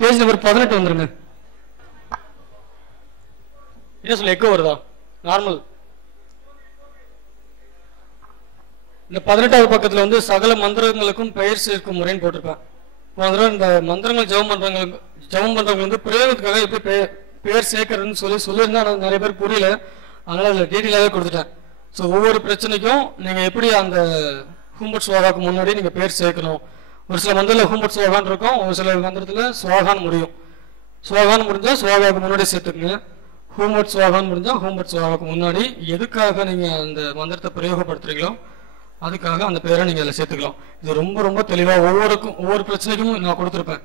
Page number பதினெட்டு வந்துருங்க. என்ன சொல்ல எக்கோ வருதா? நார்மல் இந்த பதினெட்டாவது பக்கத்துல வந்து சகல மந்திரங்களுக்கும் பெயர் சேர்க்கும் முறைன்னு போட்டிருப்பேன். முதல்ல தடவை இந்த மந்திரங்கள் ஜெபம் பண்றவங்களுக்கு ஜெபம் பண்றவங்க வந்து பிரயோகத்துக்காக எப்படி பேர் பெயர் சேர்க்கறதுன்னு சொல்லி சொல்லியிருந்தா ஆனா நிறைய பேர் புரியல. அதனால அதில் டீட்டெயிலாகவே கொடுத்துட்டேன். ஸோ ஒவ்வொரு பிரச்சனைக்கும் நீங்கள் எப்படி அந்த ஹூம்பட் சுவாகாக்கு முன்னாடி நீங்கள் பேர் சேர்க்கணும்? ஒரு சில மந்திரத்தில் ஹூம்பட் சுவாகான் இருக்கும் ஒரு சில மந்திரத்தில் சுவாகான் முடியும். சுவாகான் முடிஞ்சால் சுவாகாவுக்கு முன்னாடி சேர்த்துக்குங்க. ஹூம்பட் சுவாகான் முடிஞ்சால் ஹூம்பட் சுவாகாவுக்கு முன்னாடி. எதுக்காக நீங்கள் அந்த மந்திரத்தை பிரயோகப்படுத்துறீங்களோ அதுக்காக அந்த பேரை நீங்கள் அதில் சேர்த்துக்கலாம். இது ரொம்ப ரொம்ப தெளிவாக ஒவ்வொருக்கும் ஒவ்வொரு பிரச்சனைக்கும் நான் கொடுத்துருப்பேன்.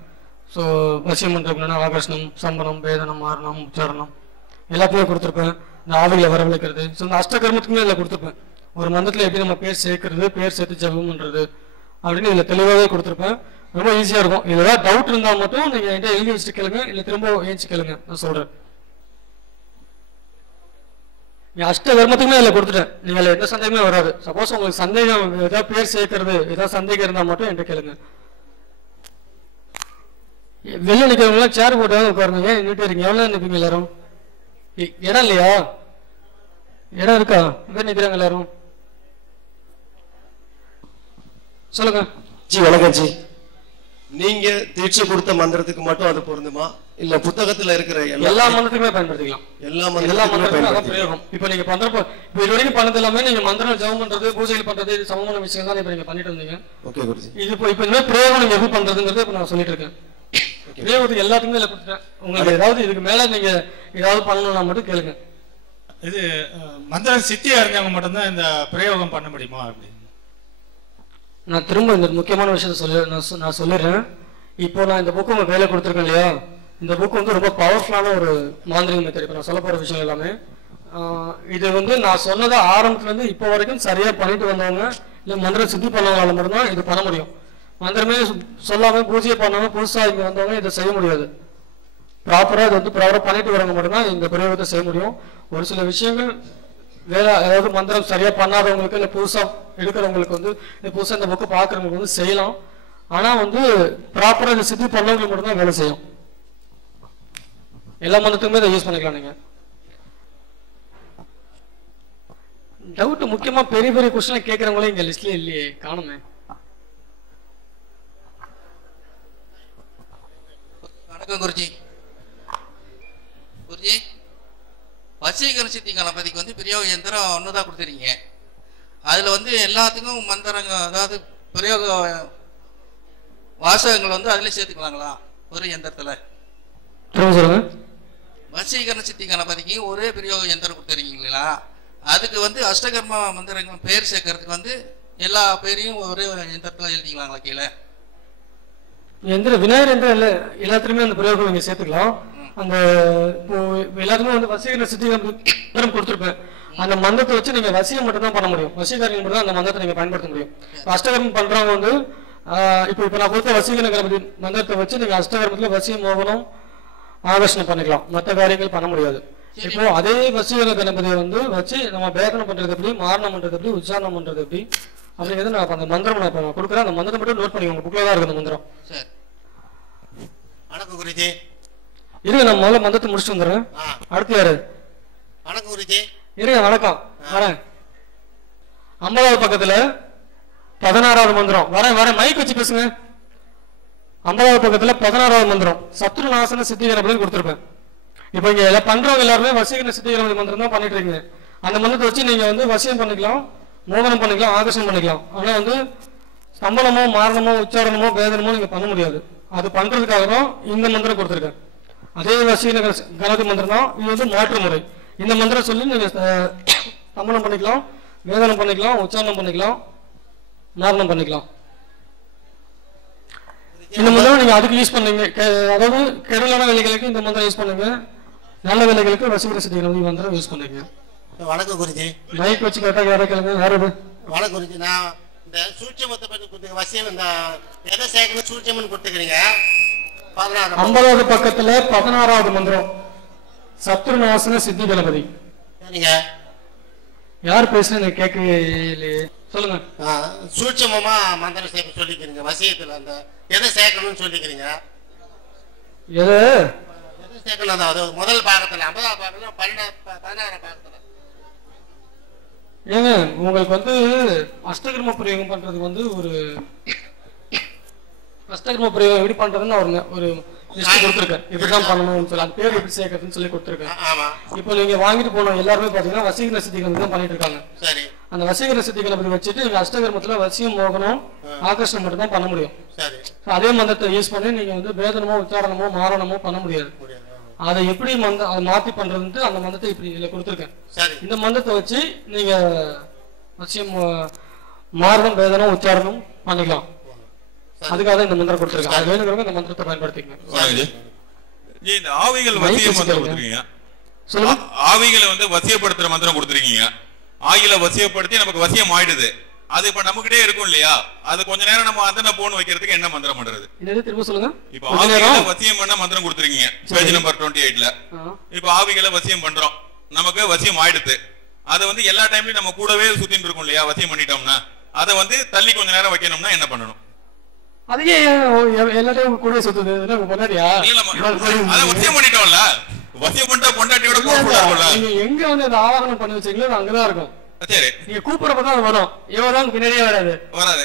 ஸோ வசியம் பண்றதுக்குன்னா ஆகர்ஷணம் சம்பனம் வேதனம் மாரணம் உச்சாரணம் எல்லாத்தையுமே கொடுத்துருப்பேன். இந்த ஆவியில் வரவழைக்கிறது. ஸோ இந்த அஷ்டகர்மத்துக்குமே இதில் கொடுத்துருப்பேன். ஒரு மந்தத்தில் எப்படி நம்ம பேர் சேர்க்கறது பேர் சேர்த்து ஜெபம் பண்ணுறது அப்படின்னு இதில் தெளிவாகவே கொடுத்துருப்பேன். ரொம்ப ஈஸியாக இருக்கும். இதில் ஏதாவது டவுட் இருந்தால் மட்டும் நீங்கள் என்கிட்ட எழுதி வச்சுட்டு கேளுங்க. இல்லை திரும்ப ஏஞ்சி கேளுங்க. நான் சொல்கிறேன் நீ அஷ்ட தர்மத்துக்குமே அதில் கொடுத்துட்டேன். நீங்கள் அதில் எந்த சந்தேகமே வராது. சப்போஸ் உங்களுக்கு சந்தேகம் ஏதாவது பேர் சேர்க்கறது ஏதாவது சந்தேகம் இருந்தால் மட்டும் என்கிட்ட கேளுங்க. வெளில நிற்கிறவங்களாம் சேர் போட்டு உட்காருங்க. ஏன் நின்றுட்டு இருக்கீங்க? எவ்வளோ நிற்பீங்க எல்லாரும்? இ- இடம் இல்லையா? இடம் இருக்கா? இங்கே நிற்கிறாங்க எல்லாரும்? சொல்லுங்க. ஜி வணக்கம் ஜி. நீங்க தீட்சை கொடுத்த மந்திரத்துக்கு மட்டும் அது பொருந்துமா? இல்ல புத்தகத்துல இருக்கிற எல்லா மந்திரத்துக்குமே பயன்படுத்திக்கலாம். எல்லா எல்லா மந்திரத்துக்குமே பிரயோகம். இப்போ நீங்க பண்றப்போ இப்போ இது வரைக்கும் பண்ணது எல்லாமே நீங்க மந்திரம் ஜெபம் பண்றது பூஜைகள் பண்றது இது சமமான விஷயம் தான் இப்போ நீங்க பண்ணிட்டு இருந்தீங்க. ஓகே குருஜி. இது இப்போ இப்போ இந்த பிரயோகம் நீங்க எப்படி பண்றதுங்கிறத இப்போ நான் சொல்லிட்டு இருக்கேன். பிரயோகத்துக்கு எல்லாத்துக்குமே இதில் கொடுத்துட்டேன். உங்களுக்கு ஏதாவது இதுக்கு மேல நீங்க ஏதாவது பண்ணணும்னா மட்டும் கேளுங்க. இது அஹ், மந்திர சித்தியா இருந்தவங்க மட்டும்தான் இந்த பிரயோகம் பண்ண முடியுமா அப்படி? நான் திரும்ப இந்த முக்கியமான விஷயத்த சொல்லி நான் சொ- நான் சொல்லிடுறேன். இப்போ நான் இந்த புக்கு உங்க கையில கொடுத்துருக்கேன் இல்லையா? இந்த புக் வந்து ரொம்ப பவர்ஃபுல்லான ஒரு மாந்திரிக மெத்தட் இப்போ நான் சொல்ல போகிற விஷயம் எல்லாமே. இது வந்து நான் சொன்னதை ஆரம்பத்துலேருந்து இப்போ வரைக்கும் சரியாக பண்ணிட்டு வந்தவங்க இல்லை மந்திரம் சித்தி பண்ணவங்களால மட்டும்தான் இது பண்ண முடியும். மந்திரமே சொல்லாமல் பூஜையை பண்ணாமல் புதுசாக இங்கே வந்தவங்க இதை செய்ய முடியாது. ப்ராப்பராக இது வந்து ப்ராப்பராக பண்ணிட்டு வரவங்க மட்டும்தான் இந்த பிரயோகத்தை செய்ய முடியும். ஒரு சில விஷயங்கள் வேற அதாவது மந்திரம் சரியாக பண்ணாதவங்களுக்கு இல்லை புதுசாக எடுக்கிறவங்களுக்கு வந்து இந்த புதுசாக இந்த புக்கு பார்க்குறவங்களுக்கு வந்து செய்யலாம். ஆனால் வந்து ப்ராப்பராக இதை சித்தி பண்ணவங்களுக்கு மட்டும்தான் வேலை செய்யும். எல்லா மந்திரத்துக்குமே இதை யூஸ் பண்ணிக்கலாம் நீங்க. டவுட் முக்கியமா பெரிய பெரிய கொஸ்டின் கேட்கறவங்களே இங்க லிஸ்ட்ல இல்லையே காணுமே. வணக்கம் குருஜி. குருஜி வசீகர சித்தி கணபதிக்கு வந்து பிரயோக இயந்திரம் ஒன்று தான் அதில் வந்து எல்லாத்துக்கும் மந்திரங்க அதாவது பிரயோக வாசகங்கள் வந்து அதில் சேர்த்துக்கலாங்களா? ஒரு இயந்திரத்தில். சொல்லுங்க. வசீகரண சித்தி கணபதிக்கு ஒரே பிரயோக இயந்திரம் கொடுத்துருக்கீங்களா? அதுக்கு வந்து அஷ்டகர்ம மந்திரங்கள் பேர் சேர்க்கறதுக்கு வந்து எல்லா பேரையும் ஒரே இயந்திரத்தில் எழுதிக்கலாங்களா கீழே? எந்திர விநாயகர் எல்லா எல்லாத்துலயுமே அந்த பிரயோகம் நீங்க சேர்த்துக்கலாம். அந்த இப்போ எல்லாத்துக்குமே வந்து வசீகர சித்தி மந்திரம் கொடுத்துருப்பேன். அந்த மந்திரத்தை வச்சு நீங்க வசியம் மட்டும் தான் பண்ண முடியும். வசீகரன் மட்டும் தான் அந்த மந்திரத்தை நீங்க பயன்படுத்த முடியும். அஷ்டகரம் பண்றவங்க வந்து இப்போ இப்போ நான் கொடுத்த வசீகர கணபதி மந்திரத்தை வச்சு நீங்க அஷ்டகரமத்துல வசியம் மோகனம் ஆகர்ஷணம் பண்ணிக்கலாம். மற்ற காரியங்கள் பண்ண முடியாது. இப்போ அதே வசீகர கணபதியை வந்து வச்சு நம்ம பேதனம் பண்றது எப்படி மாரணம் பண்றது எப்படி உச்சாரணம் பண்றது எப்படி அப்படிங்கிறது நான் அந்த மந்திரம் நான் கொடுக்குறேன். அந்த மந்திரம் மட்டும் நோட் பண்ணிக்கோங்க. புக்கில் தான் இருக்கு அந்த மந்திரம். சரி. வணக்கம் குருஜி. இருங்க நான் முதல்ல மந்திரத்தை முடிச்சுட்டு வந்துடுறேன். அடுத்து யாரு? வணக்கம் குருஜி. இருங்க வணக்கம். வரேன். ஐம்பதாவது பக்கத்துல பதினாறாவது மந்திரம். வரேன் வரேன். மைக் வச்சு பேசுங்க. ஐம்பதாவது பக்கத்துல பதினாறாவது மந்திரம். சத்ருநாசன சித்திகரபதி கொடுத்துருப்பேன். இப்போ இங்க எல்லாம் பண்றவங்க எல்லாருமே வசீகர சித்திகரபதி மந்திரம் தான் பண்ணிட்டு இருக்கீங்க. அந்த மந்திரத்தை வச்சு நீங்க வந்து வசியம் பண்ணிக்கலாம் மோகனம் பண்ணிக்கலாம் ஆகர்ஷம் பண்ணிக்கலாம். ஆனா வந்து சம்பளமோ மாரணமோ உச்சாரணமோ வேதனமோ நீங்க பண்ண முடியாது. அது பண்றதுக்காக தான் இந்த மந்திரம் கொடுத்துருக்கேன். அதே வசீன கண- கணபதி மந்திரம் தான். இது வந்து மாற்று முறை. இந்த மந்திரம் சொல்லி நீங்க சம்பளம் பண்ணிக்கலாம் வேதனம் பண்ணிக்கலாம் உச்சாரணம் பண்ணிக்கலாம் மாரணம் பண்ணிக்கலாம். இந்த மந்திரம் நீங்க அதுக்கு யூஸ் பண்ணீங்க. அதாவது கெடலான வேலைகளுக்கு இந்த மந்திரம் யூஸ் பண்ணுங்க. நல்ல வேலைகளுக்கு வசீகர சித்திகரபதி மந்திரம் யூஸ் பண்ணுங்க. வணக்கம் குருஜி மைக் வச்சு கேட்டா யாரை கேளுங்க. யார் இது வணக்கம் குருஜி நான் இந்த சூட்சமத்தை பற்றி கொடுத்துருங்க வசியம் இந்த எதை சேர்க்கணும் சூட்சமன் கொடுத்துக்கிறீங்க. பதினாறு ஐம்பதாவது பக்கத்துல பதினாறாவது மந்திரம். சத்ருநாசன சித்தி கணபதி சரிங்க. யார் பேசுறது கேட்கவே இல்லையே. சொல்லுங்க. சூட்சமமா மந்திரம் சேர்க்க சொல்லிக்கிறீங்க வசியத்துல அந்த எதை சேர்க்கணும்னு சொல்லிக்கிறீங்க? எது? எதை சேர்க்கணும்? அது முதல் பாகத்துல ஐம்பதாம் பாகத்துல பதினாறாம் பாகத்துல. ஏங்க உங்களுக்கு வந்து அஷ்டகர்ம பிரயோகம் பண்றதுக்கு வந்து ஒரு அஷ்டகர்ம பிரயோகம் எப்படி பண்றதுன்னு ஒரு ஒரு லிஸ்ட் கொடுத்துருக்கேன். இப்படிதான் பண்ணணும்னு சொல்லி அந்த பேர் எப்படி சேர்க்கறதுன்னு சொல்லி கொடுத்துருக்கேன். இப்போ நீங்க வாங்கிட்டு போன எல்லாருமே பாத்தீங்கன்னா வசீகர சித்திகள் தான் பண்ணிட்டு இருக்காங்க. சரி. அந்த வசீகர சித்திகளை அப்படி வச்சுட்டு நீங்க அஷ்டகர்மத்துல வசியம் மோகனம் ஆகர்ஷணம் மட்டும் தான் பண்ண முடியும். அதே மந்திரத்தை யூஸ் பண்ணி நீங்க வந்து வேதனமோ உச்சாரணமோ மாரணமோ பண்ண முடியாது. அதை எப்படி மந்த அதை மாத்தி பண்றதுன்ட்டு அந்த மந்திரத்தை இப்படி இதுல கொடுத்துருக்கேன். சரி. இந்த மந்திரத்தை வச்சு நீங்க வசியம் மாரணம் வேதனம் உச்சாரணம் பண்ணிக்கலாம். அதுக்காக இந்த மந்திரம் கொடுத்துருக்கேன். அது வேணுங்கிறவங்க இந்த மந்திரத்தை பயன்படுத்திக்கங்க. இந்த ஆவிகள் மைக் வசிய மந்திரம். கொடுத்துருக்கீங்க. ஆவிகளை வந்து வசியப்படுத்துற மந்திரம் கொடுத்துருக்கீங்க. ஆவிகளை வசியப்படுத்தி நமக்கு வசியம் ஆயிடுது அது இப்ப நம்மகிட்டே இருக்கும் இல்லையா அது கொஞ்ச நேரம் நம்ம அதன போன் வைக்கிறதுக்கு என்ன மந்திரம் பண்றது திரும்ப சொல்லுங்க இப்ப ஆவிகளை வசியம் பண்ண மந்திரம் கொடுத்துருக்கீங்க. பேஜ் நம்பர் டுவெண்ட்டி எயிட்ல. இப்ப ஆவிகளை வசியம் பண்றோம் நமக்கு வசியம் ஆயிடுது அது வந்து எல்லா டைம்லயும் நம்ம கூடவே சுத்தின்னு இருக்கும் இல்லையா வசியம் பண்ணிட்டோம்னா அதை வந்து தள்ளி கொஞ்ச நேரம் வைக்கணும்னா என்ன பண்ணணும் அதையே எல்லாத்தையும் கூட சுத்துது இல்ல வசியம் பண்ணிட்டோம்ல வசியம் பண்ணிட்டா பொண்டாட்டியோட போக இருக்கும்ல நீங்க எங்க வந்து அந்த ஆவாகனம் பண்ணி வச்சீங்களோ அது அங்கதான் இருக்கும். சரி. நீங்க கூப்பிடுறப்ப தான் அது வரும். இவதான் பின்னாடியே வராது. வராது.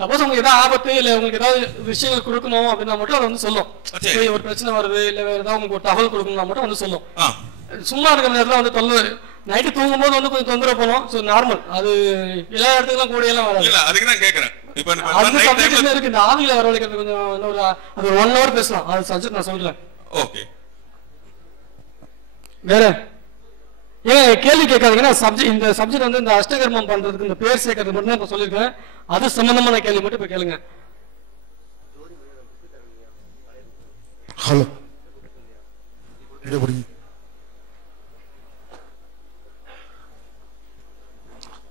சப்போஸ் உங்களுக்கு ஏதாவது ஆபத்து இல்ல உங்களுக்கு ஏதாவது விஷயங்கள் கொடுக்கணும் அப்படின்னா மட்டும் அது வந்து சொல்லும். ஒரு பிரச்சனை வருது இல்ல வேற ஏதாவது உங்களுக்கு ஒரு தகவல் கொடுக்கணும்னா மட்டும் வந்து சொல்லும். சும்மா இருக்கிற நேரத்துல வந்து தொல்லை நைட்டு தூங்கும் போது வந்து கொஞ்சம் தொந்தரவு பண்ணும். ஸோ நார்மல் அது எல்லா இடத்துக்குலாம் கூட எல்லாம் வராது. இல்ல அதுக்கு தான் கேக்குறேன். இப்ப அந்த சப்ஜெக்ட் இருக்கு. இந்த ஆவிகளை வரவழைக்கிறது கொஞ்சம் இன்னும் ஒரு அது ஒரு ஒன் ஹவர் பேசலாம். அது சப்ஜெக்ட் நான் சொல்றேன். ஓகே வேற? ஏன் கேள்வி கேட்காதீங்கன்னா சப்ஜெக்ட் இந்த சப்ஜெக்ட் வந்து இந்த அஷ்டகர்மம் பண்றதுக்கு இந்த பேர் சேர்க்கறது மட்டும் தான் இப்ப சொல்லியிருக்கேன். அது சம்பந்தமான கேள்வி மட்டும் இப்ப கேளுங்க. ஹலோ.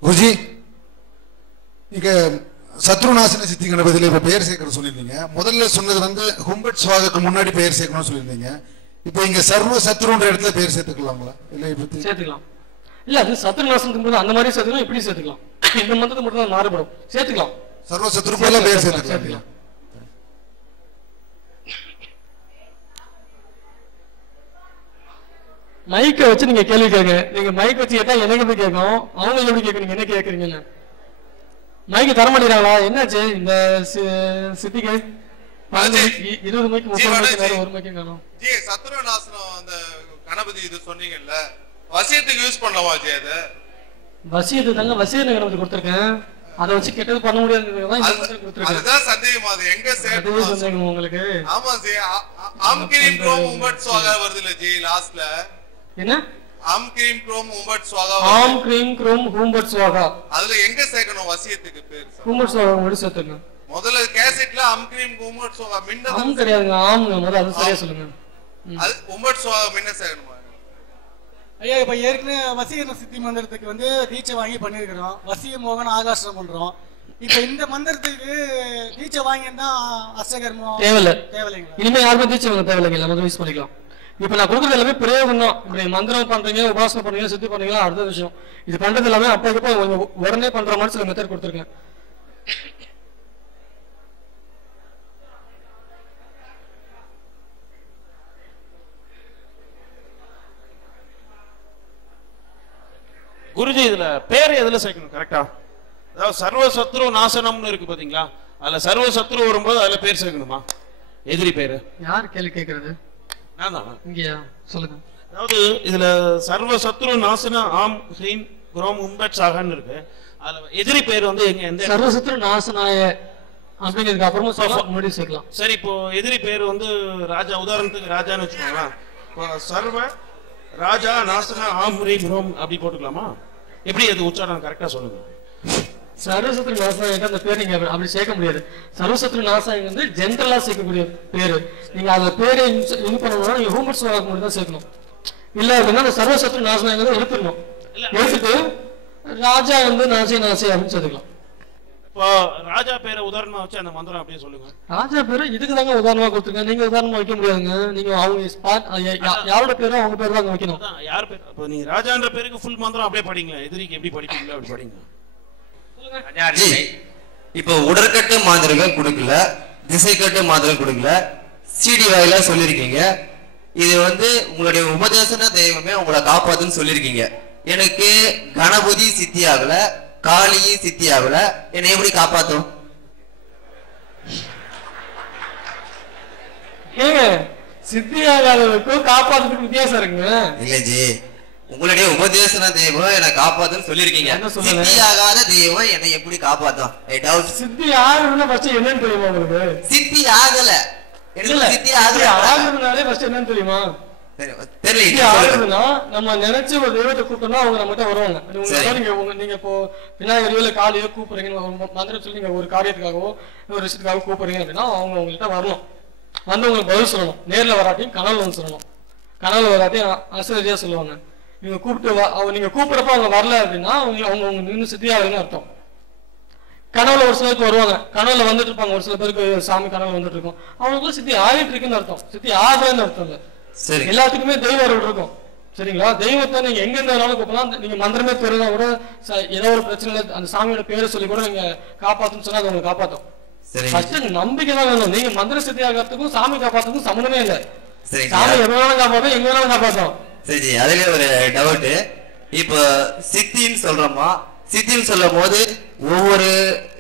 குருஜி நீங்க சத்ருநாசன சித்தி கணபதியில இப்ப பெயர் சேர்க்கணும் சொல்லியிருந்தீங்க. முதல்ல சொன்னது வந்து ஹும்பட் சுவாகக்கு முன்னாடி பெயர் சேர்க்கணும்னு சொல்லியிருந்தீங்க. இப்ப இங்க சர்வ சத்ருன்ற இடத்துல பெயர் சேர்த்துக்கலாங்களா இல்ல இப்ப சேர்த்துக்கலாம். இல்ல அது சத்ருநாசனத்துக்கு போது அந்த மாதிரி சேர்த்துக்கலாம் இப்படி சேர்த்துக்கலாம். இந்த மந்தத்துக்கு மட்டும் தான் மாறுபடும். சேர்த்துக்கலாம். சர்வ சத்ருக்கெல்லாம் பெயர் சேர்த்துக்கலாம் சேர்த்துக்கலாம். மைக்கை வச்சு நீங்க கேள்வி கேட்க நீங்க மைக் வச்சு கேட்டா எனக்கு எப்படி கேட்கும்? அவங்க எப்படி கேட்க நீங்க என்ன கேக்குறீங்கன்னு மைக்கு தர மாட்டேங்கிறாங்களா? என்னாச்சு? இந்த சித்திக்கு இருபது மைக்கு முப்பது மைக்கு காணும். ஜி சத்ருநாசனம் அந்த கணபதி இது சொன்னீங்கல்ல. வசியத்துக்கு யூஸ் பண்ணலாமா ஜி அது? வசியத்து தாங்க வசிய கொடுத்துருக்கேன். அதை வச்சு கெட்டது பண்ண கொடுத்துருக்கேன். அதுதான் சந்தேகம். அது எங்க சேர்க்கணும்? சந்தேகம் உங்களுக்கு. ஆமா ஜி. அம் கிரீம் உம்பட் சுவாகா வருது இல்ல ஜி லாஸ்ட்ல என்ன? அம் கிரீம் க்ரோம் உம்பட் சுவாகா ஆம். கிரீம் குரோம் ஹூம்பட் சுவாகா. அதுல எங்க சேர்க்கணும் வசியத்துக்கு பேர்? ஹூம்பட் சுவாகா மட்டும் சேர்த்துங்க முதல்ல கேசட்ல அம் கிரீம் உம்பட் சுவாகா மின்ன ஆம் கிடையாதுங்க ஆம்ங்க முதல்ல அது சரியா சொல்லுங்க. அது உம்பட் சுவாகா மின்ன சேர்க்கணுமா ஐயா இப்ப ஏற்கனவே வசீகரண சித்தி மந்திரத்துக்கு வந்து தீட்சை வாங்கி பண்ணிருக்கிறோம். வசிய மோகன் ஆகாசனம் பண்றோம் இப்ப இந்த மந்திரத்துக்கு தீட்சை வாங்கியிருந்தா அஷ்டகர்மம் தேவையில்ல. தேவையில்லைங்களா? இனிமே யாருமே தீட்சை வாங்க தேவையில்லைங்க. எல்லாமே யூஸ் பண்ணிக்கலாம். இப்ப நான் கொடுக்குறது எல்லாமே பிரயோகம் தான் இப்படி மந்திரம் பண்றீங்க உபாசனை பண்றீங்க சித்தி பண்றீங்க அடுத்த விஷயம். இது பண்றது எல்லாமே அப்போ இப்போ உடனே பண்ற மாதிரி சில மெத்தட் கொடுத்துருக்கேன். குருஜி இதுல பேர் எதுல சேர்க்கணும்? கரெக்டா அதாவது சர்வ சத்ரு நாசனம்னு இருக்கு பாத்தீங்களா? அதுல சர்வ சத்ரு வரும்போது அதுல பேர் சேர்க்கணுமா? எதிரி பேரு. யார் கேள்வி கேட்கறது நான் தான்? இங்கயா? சொல்லுங்க. அதாவது இதுல சர்வ சத்ரு நாசன ஆம் ஹ்ரீம் குரோம் உம்பட் சாகன்னு இருக்கு. அதுல எதிரி பேர் வந்து எங்க எந்த சர்வசத்ரு நாசனாய அப்படிங்கிறதுக்கு அப்புறமா சொல்லலாம் முன்னாடி சேர்க்கலாம். சரி இப்போ எதிரி பேர் வந்து ராஜா உதாரணத்துக்கு ராஜான்னு வச்சுக்கோங்களேன். சர்வ ராஜா நாசன ஆம் ஹ்ரீம் குரோம் அப்படி போட்டுக்கலாமா? எப்படி அது உச்சாரணம் கரெக்டா சொல்லுங்க. சர்வசத்ரு நாசாயம் அந்த பேர் நீங்க அப்படி சேர்க்க முடியாது. சர்வசத்ரு நாசாயம் வந்து ஜென்ரலா சேர்க்கக்கூடிய பேரு. நீங்க அந்த பேரை இது பண்ணணும்னா நீங்க ஹூமர்ஸ் மட்டும் தான் சேர்க்கணும். இல்ல அப்படின்னா அந்த சர்வசத்ரு நாசனாயங்கிறத எடுத்துடணும் எடுத்துட்டு ராஜா வந்து நாசை நாசை அப்படின்னு சேர்த்துக்கலாம். இப்போ ராஜா பேரை உதாரணமா வச்சு அந்த மந்திரம் அப்படியே சொல்லுங்க. ராஜா பேரு இதுக்கு தாங்க உதாரணமா கொடுத்துருங்க நீங்க உதாரணமா வைக்க முடியாதுங்க. நீங்க அவங்க யாரோட பேரும் அவங்க பேர் தான் வைக்கணும். யார் பேர்? இப்போ நீங்க ராஜான்ற பேருக்கு ஃபுல் மந்திரம் அப்படியே படிங்களேன். எதிரிக்கு எப்படி படிப்பீங்களோ அப்படி படிங்க. இப்போ உடற்கட்டு மாந்திரங்கள் கொடுக்கல திசை கட்டு மாந்திரம் கொடுக்கல சிடி வாயில சொல்லியிருக்கீங்க. இது வந்து உங்களுடைய உபதேசன தெய்வமே உங்களை காப்பாத்துன்னு சொல்லியிருக்கீங்க. எனக்கு கணபதி சித்தி ஆகல. காளியும் சித்தி ஆகல என்னை எப்படி காப்பாத்தும்? ஏங்க சித்தி ஆகாததுக்கும் காப்பாத்துறதுக்கும் வித்தியாசம் இருக்குங்க. இல்ல ஜி உங்களுடைய உபதேசன தெய்வம் என்னை காப்பாத்துன்னு சொல்லியிருக்கீங்க. என்ன சொல்லுங்க? சித்தி ஆகாத தெய்வம் என்னை எப்படி காப்பாத்தும்? டவுட் சித்தி ஆகணும்னா ஃபர்ஸ்ட் என்னன்னு தெரியுமா உங்களுக்கு? சித்தி ஆகல. சித்தி ஆகல. ஆகணும்னாலே ஃபர்ஸ்ட் என்னன்னு தெரியுமா? நம்ம நினைச்சு ஒரு தெய்வத்தை கூப்பிட்டோம்னா அவங்க நம்மகிட்ட வருவாங்க. நீங்க உங்க நீங்க இப்போ விநாயகரையோ இல்ல காளியோ கூப்பிடுறீங்க மந்திரம் சொல்லி நீங்க ஒரு காரியத்துக்காகவோ ஒரு விஷயத்துக்காக கூப்பிடுறீங்க அப்படின்னா அவங்க உங்கள்கிட்ட வரணும். வந்து உங்களுக்கு பதில் சொல்லணும். நேர்ல வராட்டியும் கனவுல வந்து சொல்லணும். கனவுல வராட்டியும் அசரியா சொல்லுவாங்க. நீங்க கூப்பிட்டு அவங்க நீங்க கூப்பிடுறப்ப அவங்க வரல அப்படின்னா அவங்க அவங்க அவங்க நின்று சித்தியாகுதுன்னு அர்த்தம். கனவுல ஒரு சிலருக்கு வருவாங்க. கனவுல வந்துட்டு இருப்பாங்க. ஒரு சில பேருக்கு சாமி கனவுல வந்துட்டு இருக்கும். அவங்களுக்குள்ள சித்தி ஆகிட்டு இருக்குன்னு அர்த்தம். சித்தி ஆகலன்னு அர்த்தம் இல்ல சரி. எல்லாத்துக்குமே தெய்வம் அருள் இருக்கும். சரிங்களா? தெய்வத்தை நீங்க எங்க இருந்தாலும் கூப்பிடலாம். நீங்க மந்திரமே தெரியல கூட ஏதோ ஒரு பிரச்சனையில அந்த சாமியோட பேரை சொல்லி கூட நீங்க காப்பாத்துன்னு சொன்னா அது உங்களுக்கு காப்பாத்தும். ஃபர்ஸ்ட் நம்பிக்கை தான் வேணும். நீங்க மந்திர சித்தி ஆகிறதுக்கும் சாமி காப்பாத்துக்கும் சம்மந்தமே இல்ல. சாமி எங்க வேணாலும் காப்பாத்தும் எங்க வேணாலும் காப்பாத்தும். சரி அதுல ஒரு டவுட் இப்போ சித்தின்னு சொல்றோமா? சித்தின்னு சொல்லும் போது ஒவ்வொரு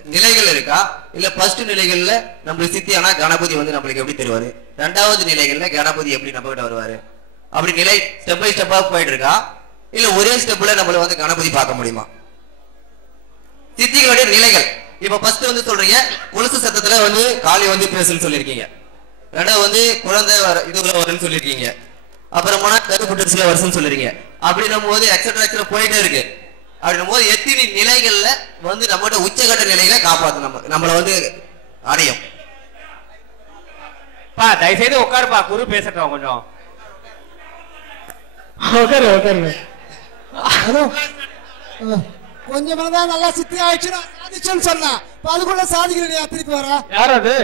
நிலைகள் இருக்கா? இல்ல ஃபர்ஸ்ட் நிலைகள்ல நம்மளுக்கு சித்தி ஆனா கணபதி வந்து நம்மளுக்கு எப்படி தருவாரு? ரெண்டாவது நிலைகள்ல கணபதி எப்படி நம்ம கிட்ட வருவாரு? அப்படி நிலை ஸ்டெப் பை ஸ்டெப்பா போயிட்டு இருக்கா இல்ல ஒரே ஸ்டெப்ல நம்மள வந்து கணபதி பார்க்க முடியுமா? சித்திகளுடைய நிலைகள். இப்ப ஃபர்ஸ்ட் வந்து சொல்றீங்க கொலுசு சத்தத்துல வந்து காளி வந்து பேசுன்னு சொல்லியிருக்கீங்க. ரெண்டாவது வந்து குழந்தை வர இதுல வரும்னு சொல்லியிருக்கீங்க. அப்புறமா கருப்பு சில வருஷம் சொல்லிருக்கீங்க. நம்ம போது எக்ஸட்ரா எக்ஸட்ரா போயிட்டே இருக்கு. அப்படின்னும் போது எத்தனை நிலைகள்ல வந்து நம்மகிட்ட உச்சகட்ட நிலையில காப்பாத்து நம்ம? நம்மள வந்து அடையும். பா தயவுசெய்து உட்காருப்பா குரு பேசட்டும் கொஞ்சம். உட்காரு உட்காருங்க ஹலோ. கொஞ்சம் தான் நல்லா சித்தி ஆயிடுச்சுன்னா சாதிச்சுன்னு சொன்னா. இப்ப அதுக்குள்ள சாதிக்கலையா திருப்பி வர? யார் அது?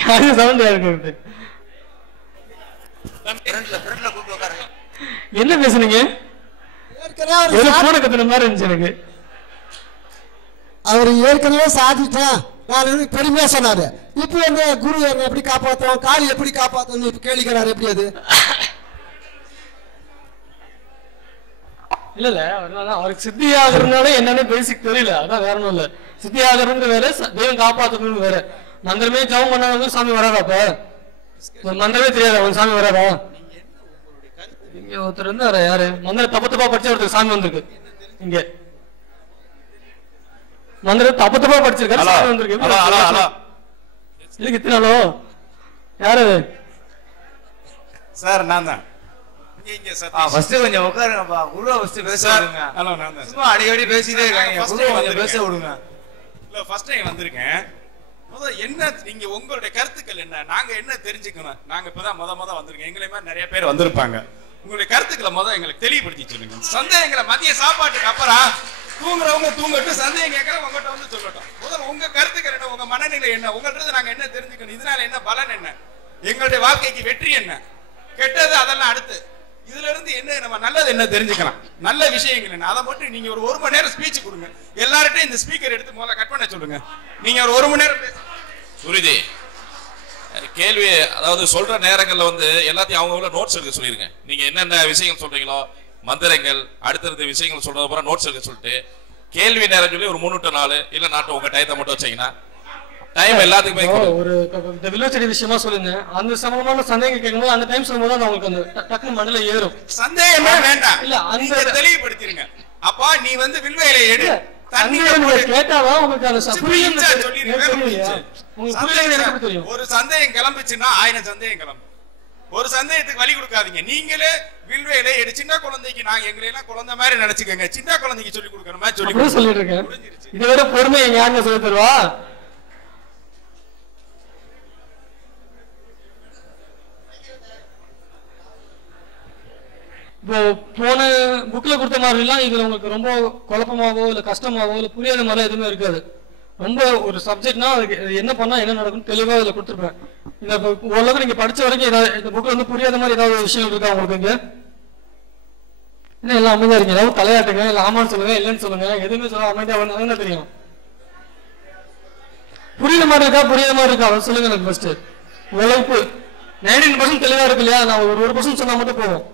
யாரு சவுண்ட் யாருக்கு என்ன பேசுனீங்க? சா- பூனை கத்துன மாதிரி இருந்துச்சு எனக்கு. அவர் ஏற்கனவே சாதிட்டேன் நான் பெருமையா சொன்னாரு. இப்போ வந்து குரு என்னை எப்படி காப்பாத்துவோம் காளி எப்படி காப்பாத்தணும் இப்ப கேள்வி கேட்கிறாரு. எப்படி அது? இல்ல இல்ல. அவருக்கு சித்தி ஆகுறதுனால என்னன்னு பேசிக் தெரியல. அதான் வேற ஒண்ணும் இல்ல. சித்தி ஆகுறது வேற தெய்வம் காப்பாத்துறது வேற. மந்திரமே ஜெபம் பண்ணாலும் சாமி வராதா அப்ப? ஒரு மந்திரமே தெரியாது? அவன் சாமி வராதா? இங்க ஒருத்தர் இருந்தாரு யாரு? மந்திரம் தப்பு தப்பா படிச்ச ஒருத்தர் சாமி வந்திருக்கு. இங்க. மந்திரம் தப்பு தப்பா படிச்சிருக்காரு. சாமி வந்திருக்கு. இதுக்கு இத்தனாலோ யாரு? சார் நான் தான். கொஞ்சம் உட்காருங்கப்பா குருவை ஃபர்ஸ்ட் பேச விடுங்க. ஹலோ, நான் தான். சும்மா அடிக்கடி பேசிட்டே இருக்காங்க. குருவை கொஞ்சம் பேச. விடுங்க. இல்ல ஃபர்ஸ்ட் டைம் வந்திருக்கேன். முத என்ன நீங்க உங்களுடைய கருத்துக்கள் என்ன? நாங்க என்ன தெரிஞ்சுக்கணும்? நாங்க இப்பதான் முத முத வந்திருக்கோம். எங்களை மாதிரி நிறைய பேர் வந்திருப்பாங்க. உங்களுடைய கருத்துக்களை முத எங்களுக்கு தெளிவுபடுத்தி சொல்லுங்க சந்தேகங்களை மதிய சாப்பாட்டுக்கு அப்புறம் தூங்குறவங்க தூங்கட்டும் சந்தேகம் கேட்கறவங்க உங்ககிட்ட வந்து சொல்லட்டும். முதல்ல உங்க கருத்துக்கள் என்ன உங்க மனநிலை என்ன உங்கள்கிட்ட நாங்க என்ன தெரிஞ்சுக்கணும் இதனால என்ன பலன் என்ன எங்களுடைய வாழ்க்கைக்கு வெற்றி என்ன கெட்டது அதெல்லாம் அடுத்து. இதுல இருந்து என்ன நம்ம நல்லது என்ன தெரிஞ்சுக்கலாம். நல்ல விஷயங்கள் என்ன அதை மட்டும் நீங்க ஒரு ஒரு மணி நேரம் ஸ்பீச் கொடுங்க. எல்லார்ட்டையும் இந்த ஸ்பீக்கர் எடுத்து முதல்ல கட் பண்ண சொல்லுங்க. நீங்க ஒரு ஒரு மணி நேரம் பேசுங்க கேள்வி அதாவது சொல்ற நேரங்கள்ல வந்து எல்லாத்தையும் அவங்க நோட்ஸ் எடுக்க சொல்லிருங்க. நீங்க என்னென்ன விஷயங்கள் சொல்றீங்களோ மந்திரங்கள் அடுத்தடுத்த விஷயங்கள் சொல்றது அப்புறம் நோட்ஸ் எடுக்க சொல்லிட்டு கேள்வி நேரம் சொல்லி ஒரு மூணு டு நாலு இல்ல நாட்டு உங்க டயத்தை மட்டும் வச்சீங்கன்னா டைம் எல்லாத்துக்குமே. ஒரு இந்த வில்லுச்செடி விஷயமா சொல்லுங்க. அந்த சம்பந்தமான சந்தேகம் கேட்கும்போது அந்த டைம் சொல்லும்போது தான் உங்களுக்கு அந்த டக்குனு மண்டல ஏறும். சந்தேகமே வேண்டாம். இல்ல அந்த தெளிவுபடுத்திருங்க. அப்பா நீ வந்து வில்வேலை எடு. ஒரு சந்தேகம் கிளம்புச்சுன்னா ஆயிரம் சந்தேகம் கிளம்பும். ஒரு சந்தேகத்துக்கு வழி கொடுக்காதீங்க. நீங்களே வில்வேலை எடு. சின்ன குழந்தைக்கு நாங்க எங்களை எல்லாம் குழந்தை மாதிரி நினைச்சுக்கோங்க. சின்ன குழந்தைக்கு சொல்லி கொடுக்கற மாதிரி சொல்லி சொல்லிட்டு இருக்கேன். இதை பொறுமை யாருங்க சொல்லி தருவா இப்போ போன புக்கில் கொடுத்த மாதிரிலாம் இதில் உங்களுக்கு ரொம்ப குழப்பமாவோ இல்லை கஷ்டமாவோ இல்லை புரியாத மாதிரிலாம் எதுவுமே இருக்காது. ரொம்ப ஒரு சப்ஜெக்ட்னா அதுக்கு என்ன பண்ணால் என்ன நடக்கும்னு தெளிவாக இதில் கொடுத்துருப்பேன். இந்த இப்போ ஓரளவுக்கு நீங்கள் படித்த வரைக்கும் ஏதாவது இந்த புக்கில் வந்து புரியாத மாதிரி ஏதாவது விஷயம் இருக்கா உங்களுக்கு இங்கே? என்ன எல்லாம் அமைதியாக இருக்கீங்க ஏதாவது தலையாட்டுங்க இல்லை ஆமான்னு சொல்லுங்க இல்லைன்னு சொல்லுங்க எதுவுமே சொல்ல அமைதியாக வந்து என்ன தெரியும்? புரியுற மாதிரி இருக்கா? புரியாத மாதிரி இருக்கா? சொல்லுங்க எனக்கு ஃபர்ஸ்ட் உழைப்பு நைன்டீன் பர்சன்ட் தெளிவாக இருக்கு இல்லையா? நான் ஒரு ஒரு பர்சன்ட் சொன்னால் மட்டும் போவோம்